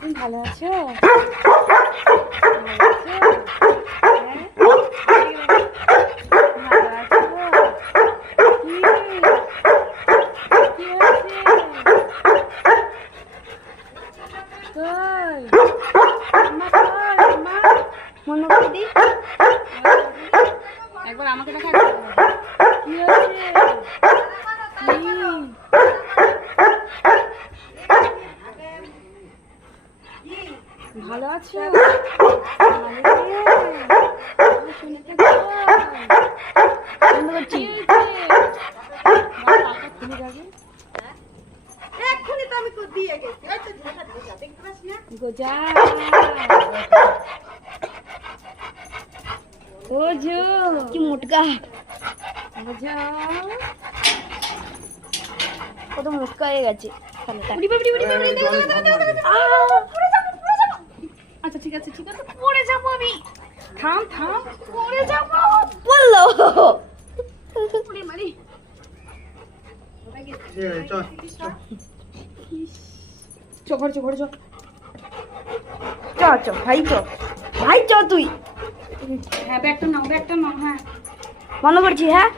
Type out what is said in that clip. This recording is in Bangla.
তুমি ভালো আছো? একবার আমাকে দেখা কি হয়েছে? ভালো আছো? কি মোটকা কত মোটকা হয়ে গেছে। আচ্ছা ঠিক আছে ঠিক আছে, পড়ে যাবো আমি। থাম থাম, পড়ে যাবো। বললো ঘরে চ ঘরে চ চ ভাই চ ভাই চ তুই। হ্যাঁ ব্যাগটা নাও ব্যাগটা নাও। হ্যাঁ মনে করছি। হ্যাঁ